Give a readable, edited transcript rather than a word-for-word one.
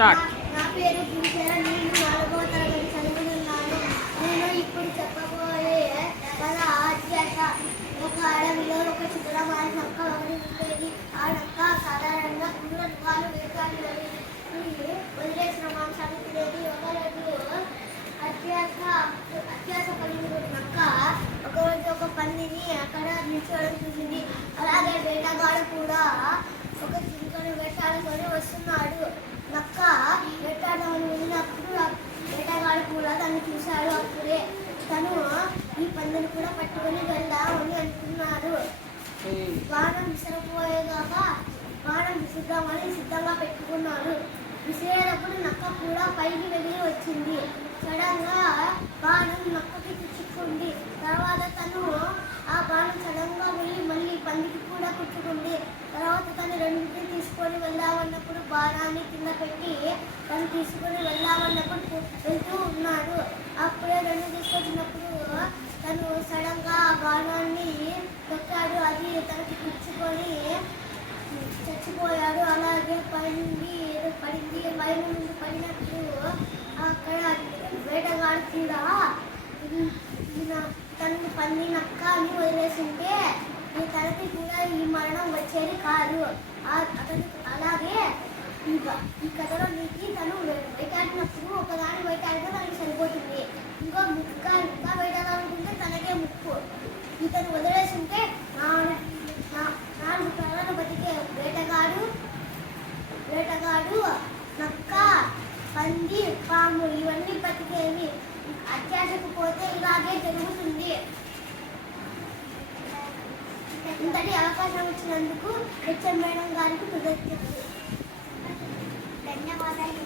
Start. నా పేరు కించర. నేను 4వ తరగతి చదువుతున్నాను. నేను ఇప్పుడు చెప్పబోయే కథ అత్యాశ. ఒక అడవిలో ఒక చిత్రమైన నక్క ఒకటి ఉండేది. ఆ నక్క సాధారణంగా క్రూరత్వాలు వేటాడినది. వదిలేసిన మాంసాన్ని తినేది. ఒకరోజు అత్యాశ కలిగిన నక్క ఒకరోజు ఒక పందిని అక్కడ నిల్చోవడం చూసింది. అలాగే వేటగాడు కూడా ఒక జింకను వేటాడుకొని వస్తున్నాడు. నక్క వేటాడమని వెళ్ళినప్పుడు వేటగాడు కూడా తను చూశాడు. అప్పుడే తను ఈ పందిని కూడా పట్టుకొని వెళ్దామని అనుకున్నాడు. బాణం విసరపోయేదాకా బాణం విసుద్దామని సిద్ధంగా పెట్టుకున్నాడు. విసిరేటప్పుడు నక్క కూడా పైకి వెళ్ళి వచ్చింది. సడన్ గా బాణం నక్కకి కుచ్చుకుంది. తర్వాత తను ఆ బాణం సడన్ గా వెళ్ళి మళ్ళీ పందికి కూడా కుచ్చుకుంది. తర్వాత తను రెండింటిని తీసుకొని వెళ్దామన్నప్పుడు బాణాన్ని కింద పెట్టి తను తీసుకొని వెళ్దామన్నప్పుడు వెళ్తూ ఉన్నాడు. అప్పుడే రెండు తీసుకొచ్చినప్పుడు తను సడన్ గా ఆ బాణాన్ని పెట్టాడు. అది తనకి కుచ్చుకొని చచ్చిపోయాడు. అలాగే పడింది పైన నుండి పడినప్పుడు అక్కడ వేటగాడు కూడా తనని పంది నక్క అని వదిలేసింటే ఈ తనకి కూడా ఈ మరణం వచ్చేది కాదు. అతను అలాగే ఈ కథలో నీకు తను వేటాడినప్పుడు ఒకదాని వేటాడితే తనకి సరిపోతుంది. ఇంకా వేటాడాలనుకుంటే తనకే ముప్పు. ఇతను వదిలేసింటే 4 ప్రాణాలు బతికే వేటగాడు నక్క పంది పాము ఇవన్నీ బతికేవి. అత్యాశకు పోతే ఇలాగే జరుగుతుంది. ఇంతటి అవకాశం ఇచ్చినందుకు హెచ్ఎం మేడం గారికి కృతజ్ఞతలు. ధన్యవాదాలు.